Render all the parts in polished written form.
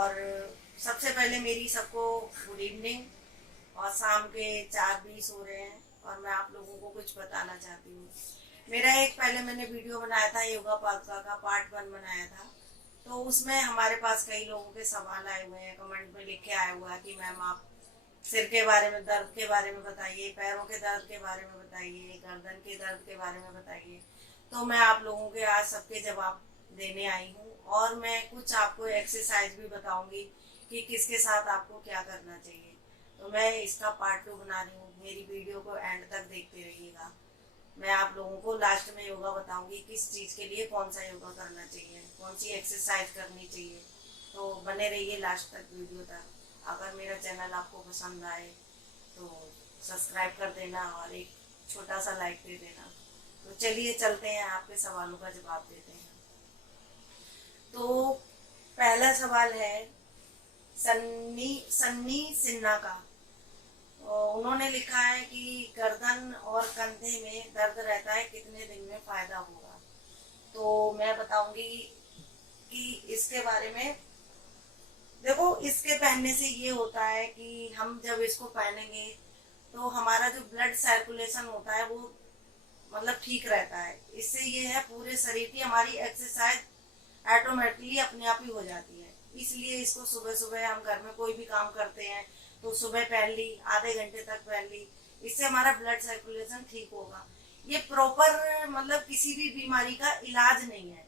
और सबसे पहले मेरी सबको गुड इवनिंग। और शाम के 4:20 हो रहे हैं और मैं आप लोगों को कुछ बताना चाहती हूँ। मेरा एक पहले मैंने वीडियो बनाया था योगा पादुका का पार्ट 1 बनाया था। तो उसमें हमारे पास कई लोगों के सवाल आए हुए हैं, कमेंट में लिख के आया हुआ है कि मैम आप सिर के बारे में, दर्द के बारे में बताइए, पैरों के दर्द के बारे में बताइए, गर्दन के दर्द के बारे में बताइए। तो मैं आप लोगों के आज सबके जवाब देने आई हूँ और मैं कुछ आपको एक्सरसाइज भी बताऊंगी कि किसके साथ आपको क्या करना चाहिए। तो मैं इसका पार्ट 2 बना रही हूँ, मेरी वीडियो को एंड तक देखते रहिएगा। मैं आप लोगों को लास्ट में योगा बताऊंगी, किस चीज़ के लिए कौन सा योगा करना चाहिए, कौन सी एक्सरसाइज करनी चाहिए। तो बने रहिए लास्ट तक वीडियो तक। अगर मेरा चैनल आपको पसंद आए तो सब्सक्राइब कर देना और एक छोटा सा लाइक दे देना। तो चलिए चलते हैं, आपके सवालों का जवाब देते हैं। तो पहला सवाल है सन्नी सन्नी सिन्हा का। उन्होंने लिखा है कि गर्दन और कंधे में दर्द रहता है, कितने दिन में फायदा होगा। तो मैं बताऊंगी कि इसके बारे में। देखो, इसके पहनने से ये होता है कि हम जब इसको पहनेंगे तो हमारा जो ब्लड सर्कुलेशन होता है वो मतलब ठीक रहता है। इससे ये है पूरे शरीर की हमारी एक्सरसाइज ऑटोमेटिकली अपने आप ही हो जाती है। इसलिए इसको सुबह सुबह हम घर में कोई भी काम करते हैं तो सुबह पहन ली, आधे घंटे तक पहन ली, इससे हमारा ब्लड सर्कुलेशन ठीक होगा। ये प्रॉपर मतलब किसी भी बीमारी का इलाज नहीं है।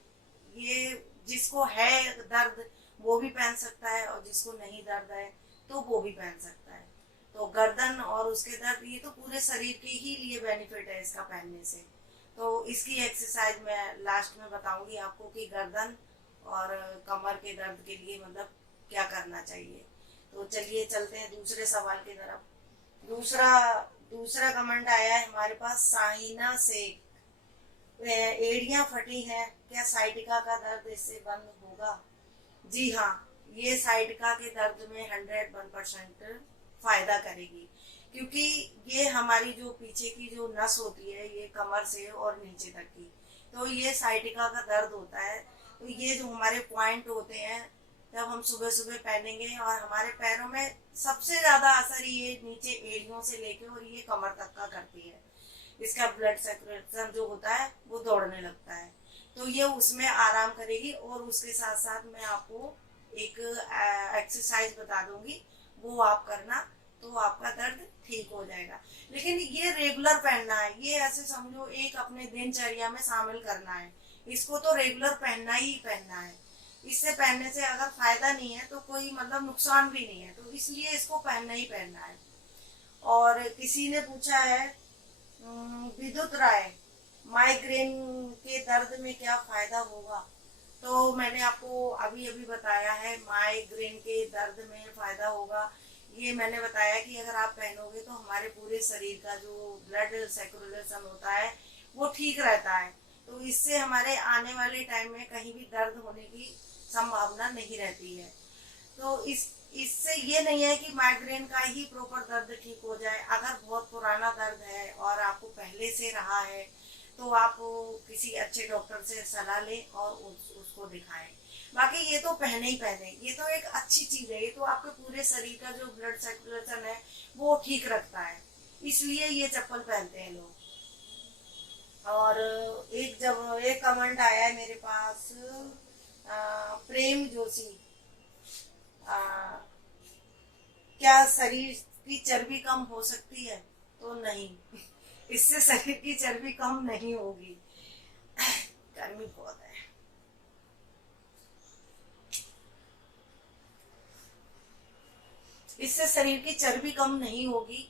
ये जिसको है दर्द वो भी पहन सकता है और जिसको नहीं दर्द है तो वो भी पहन सकता है। तो गर्दन और उसके दर्द ये तो पूरे शरीर के ही लिए बेनिफिट है इसका पहनने से। तो इसकी एक्सरसाइज मैं लास्ट में बताऊंगी आपको कि गर्दन और कमर के दर्द के लिए मतलब क्या करना चाहिए। तो चलिए चलते हैं दूसरे सवाल की तरफ। दूसरा दूसरा कमेंट आया है हमारे पास साहिना से। एड़ियां फटी हैं, क्या साइटिका का दर्द इससे बंद होगा? जी हाँ, ये साइटिका के दर्द में 101% फायदा करेगी, क्योंकि ये हमारी जो पीछे की जो नस होती है ये कमर से और नीचे तक की, तो ये साइटिका का दर्द होता है। तो ये जो हमारे पॉइंट होते हैं जब हम सुबह सुबह पहनेंगे, और हमारे पैरों में सबसे ज्यादा असर ये नीचे एड़ियों से लेके और ये कमर तक का करती है। इसका ब्लड सर्कुलेशन जो होता है वो दौड़ने लगता है, तो ये उसमें आराम करेगी। और उसके साथ साथ मैं आपको एक एक्सरसाइज बता दूंगी, वो आप करना तो आपका दर्द ठीक हो जाएगा। लेकिन ये रेगुलर पहनना है, ये ऐसे समझो एक अपने दिनचर्या में शामिल करना है। इसको तो रेगुलर पहनना ही पहनना है। इससे पहनने से अगर फायदा नहीं है तो कोई मतलब नुकसान भी नहीं है, तो इसलिए इसको पहनना ही पहनना है। और किसी ने पूछा है विद्युत राय, माइग्रेन के दर्द में क्या फायदा होगा? तो मैंने आपको अभी अभी बताया है माइग्रेन के दर्द में फायदा होगा। ये मैंने बताया कि अगर आप पहनोगे तो हमारे पूरे शरीर का जो ब्लड सर्कुलेशन होता है वो ठीक रहता है। तो इससे हमारे आने वाले टाइम में कहीं भी दर्द होने की संभावना नहीं रहती है। तो इससे ये नहीं है कि माइग्रेन का ही प्रॉपर दर्द ठीक हो जाए। अगर बहुत पुराना दर्द है और आपको पहले से रहा है तो आप किसी अच्छे डॉक्टर से सलाह लें और उसको दिखाएं। बाकी ये तो पहने ही पहने, ये तो एक अच्छी चीज है, ये तो आपके पूरे शरीर का जो ब्लड सर्कुलेशन है वो ठीक रखता है, इसलिए ये चप्पल पहनते हैं लोग। और एक कमेंट आया है मेरे पास, प्रेम जोशी, आ, क्या शरीर की चर्बी कम हो सकती है? तो नहीं, इससे शरीर की चर्बी कम नहीं होगी। गर्मी बहुत है। इससे शरीर की चर्बी कम नहीं होगी।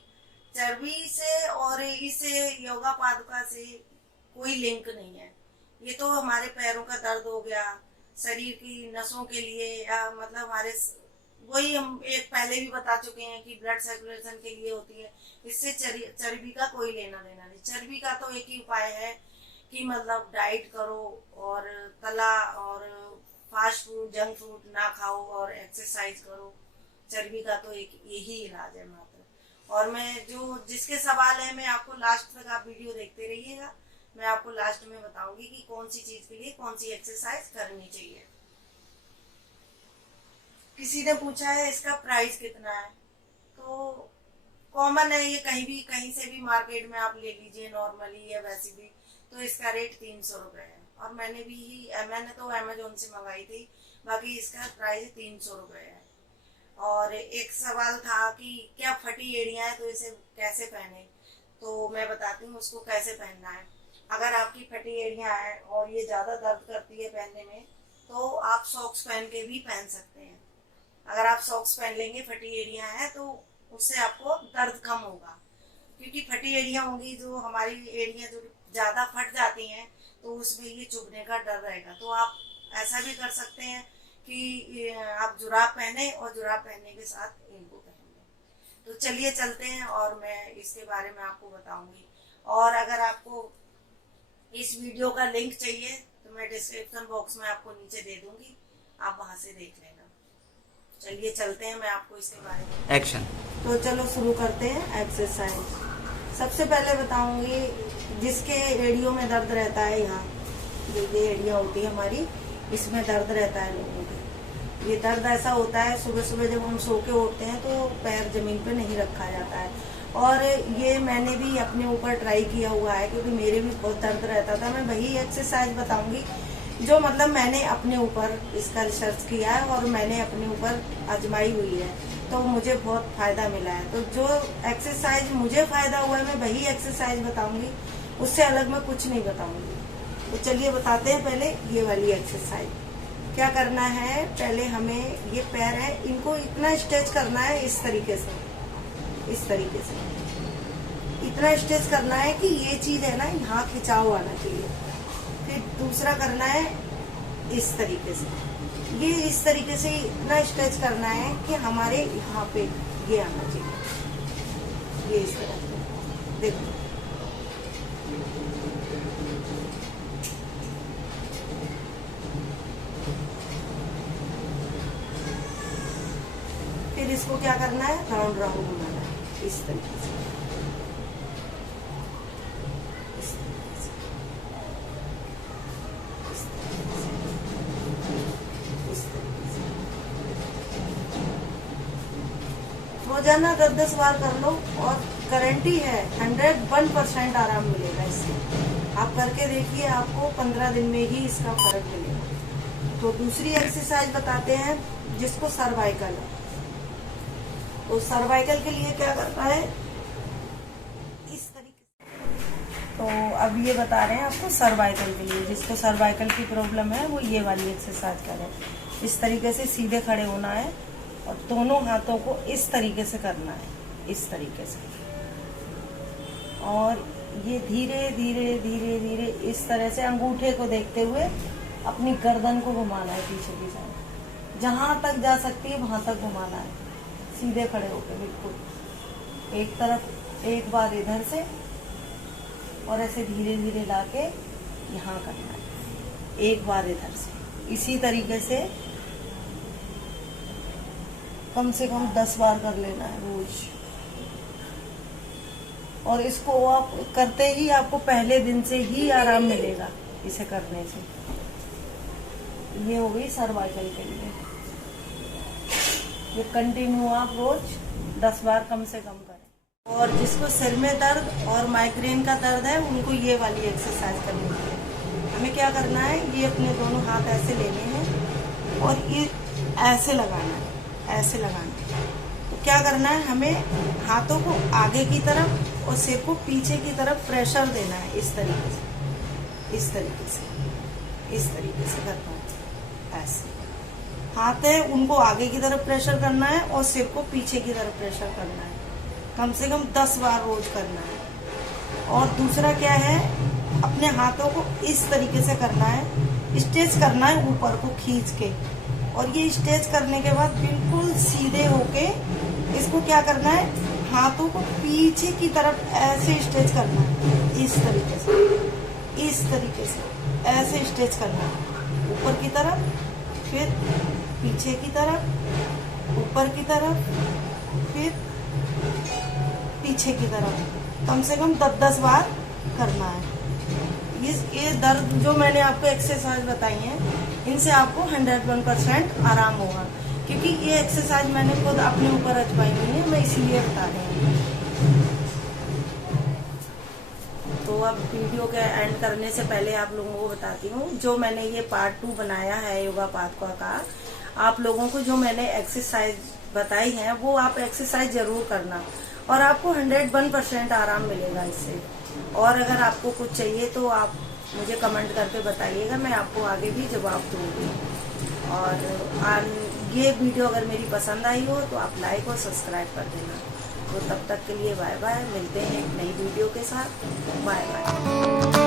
चर्बी से और इसे योगा पादुका से कोई लिंक नहीं है। ये तो हमारे पैरों का दर्द हो गया, शरीर की नसों के लिए, या मतलब हमारे वही हम एक पहले भी बता चुके हैं कि ब्लड सर्कुलेशन के लिए होती है। इससे चर्बी का कोई लेना देना नहीं। चर्बी का तो एक ही उपाय है कि मतलब डाइट करो और तला और फास्ट फूड, जंक फूड ना खाओ और एक्सरसाइज करो। चर्बी का तो एक यही इलाज है मात्र। और मैं जो जिसके सवाल है मैं आपको लास्ट तक आप वीडियो देखते रहिएगा, मैं आपको लास्ट में बताऊंगी कि कौन सी चीज के लिए कौन सी एक्सरसाइज करनी चाहिए। किसी ने पूछा है इसका प्राइस कितना है, तो कॉमन है ये, कहीं से भी मार्केट में आप ले लीजिए नॉर्मली या वैसे भी, तो इसका रेट 300 रुपये है। और मैंने तो अमेजोन से मंगाई थी, बाकी इसका प्राइस 300 रुपये है। और एक सवाल था कि क्या फटी एड़ियाँ है तो इसे कैसे पहने, तो मैं बताती हूँ उसको कैसे पहनना है। अगर आपकी फटी एड़ियाँ हैं और ये ज़्यादा दर्द करती है पहनने में, तो आप सॉक्स पहन के भी पहन सकते हैं। अगर आप सॉक्स पहन लेंगे, फटी एड़ियाँ हैं तो उससे आपको दर्द कम होगा, क्योंकि फटी एड़ियाँ होंगी, जो हमारी एड़ियाँ जो ज़्यादा फट जाती हैं तो उसमें ये चुभने का डर रहेगा। तो आप ऐसा भी कर सकते हैं कि आप जुराब पहने और जुराब पहनने के साथ इनको पहन लें। तो चलिए चलते हैं और मैं इसके बारे में आपको बताऊंगी। और अगर आपको इस वीडियो का लिंक चाहिए तो मैं डिस्क्रिप्शन बॉक्स में आपको नीचे दे दूंगी, आप वहां से देख लेना। चलिए चलते हैं, मैं आपको इसके बारे में एक्शन। तो चलो शुरू करते हैं एक्सरसाइज। सबसे पहले बताऊंगी जिसके एड़ियों में दर्द रहता है, यहाँ जो ये एड़ियाँ होती है हमारी, इसमें दर्द रहता है लोगों के। ये दर्द ऐसा होता है सुबह सुबह जब हम सो के उठते हैं तो पैर जमीन पे नहीं रखा जाता है। और ये मैंने भी अपने ऊपर ट्राई किया हुआ है, क्योंकि मेरे भी बहुत दर्द रहता था। मैं वही एक्सरसाइज बताऊंगी जो मतलब मैंने अपने ऊपर इसका रिसर्च किया है और मैंने अपने ऊपर आजमाई हुई है, तो मुझे बहुत फायदा मिला है। तो जो एक्सरसाइज मुझे फायदा हुआ है मैं वही एक्सरसाइज बताऊंगी, उससे अलग मैं कुछ नहीं बताऊंगी। तो चलिए बताते हैं पहले ये वाली एक्सरसाइज। क्या करना है, पहले हमें ये पैर है इनको इतना स्ट्रेच करना है, इस तरीके से इतना स्ट्रेच करना है कि ये चीज है ना यहाँ खिंचाव आना चाहिए। फिर दूसरा करना है इस तरीके से, ये इस तरीके से इतना स्ट्रेच करना है कि हमारे यहाँ पे ये आना चाहिए, ये इस तरह से देखो। फिर इसको क्या करना है, राउंड राउंड घुमाना है इस तरीके से, रोजाना 10-10 बार कर लो और गारंटी है 101% आराम मिलेगा इससे। आप करके देखिए, आपको 15 दिन में ही इसका फर्क मिलेगा। तो दूसरी एक्सरसाइज बताते हैं जिसको सर्वाइकल है। तो सर्वाइकल के लिए क्या करना है, इस तरीके से। तो अब ये बता रहे हैं आपको सर्वाइकल के लिए, जिसको सर्वाइकल की प्रॉब्लम है वो ये वाली एक्सरसाइज करें। इस तरीके से सीधे खड़े होना है और दोनों हाथों को इस तरीके से करना है, इस तरीके से। और ये धीरे धीरे धीरे धीरे इस तरह से अंगूठे को देखते हुए अपनी गर्दन को घुमाना है पीछे की साइड, जहां तक जा सकती है वहां तक घुमाना है, सीधे खड़े होकर बिल्कुल एक तरफ, एक बार इधर से और ऐसे धीरे धीरे लाके यहाँ करना है, एक बार इधर से। इसी तरीके से कम से कम 10 बार कर लेना है रोज। और इसको आप करते ही आपको पहले दिन से ही आराम मिलेगा इसे करने से। ये हो गई सर्वाइकल के लिए। ये कंटिन्यू आप रोज 10 बार कम से कम करें। और जिसको सिर में दर्द और माइग्रेन का दर्द है उनको ये वाली एक्सरसाइज करनी है। हमें क्या करना है, ये अपने दोनों हाथ ऐसे लेने हैं और ये ऐसे लगाना है, ऐसे लगाना है। तो क्या करना है, हमें हाथों को आगे की तरफ और सिर को पीछे की तरफ प्रेशर देना है, इस तरीके से, इस तरीके से, इस तरीके से करना है। ऐसे हाथ है उनको आगे की तरफ प्रेशर करना है और सिर को पीछे की तरफ प्रेशर करना है। कम से कम 10 बार रोज करना है। और दूसरा क्या है, अपने हाथों को इस तरीके से करना है, स्ट्रेच करना है ऊपर को खींच के। और ये स्ट्रेच करने के बाद बिल्कुल सीधे होके इसको क्या करना है, हाथों को पीछे की तरफ ऐसे स्ट्रेच करना है, इस तरीके से, इस तरीके से ऐसे स्ट्रेच करना है। ऊपर की तरफ, फिर पीछे की तरफ, ऊपर की तरफ, फिर पीछे की तरफ। कम से कम 10-10 बार करना है। ये दर्द जो मैंने आपको एक्सरसाइज बताई हैं, इनसे आपको 101% आराम होगा। क्योंकि ये एक्सरसाइज मैंने खुद अपने ऊपर आजमाई हुई है, मैं इसीलिए बता रही हूँ। तो अब वीडियो के एंड करने से पहले आप लोगों को बताती हूँ, जो मैंने ये पार्ट 2 बनाया है योगा पाथ का, आप लोगों को जो मैंने एक्सरसाइज बताई है वो आप एक्सरसाइज जरूर करना और आपको 101% आराम मिलेगा इससे। और अगर आपको कुछ चाहिए तो आप मुझे कमेंट करके बताइएगा, मैं आपको आगे भी जवाब दूंगी। और ये वीडियो अगर मेरी पसंद आई हो तो आप लाइक और सब्सक्राइब कर देना। तो तब तक के लिए बाय बाय, मिलते हैं एक नई वीडियो के साथ। बाय बाय।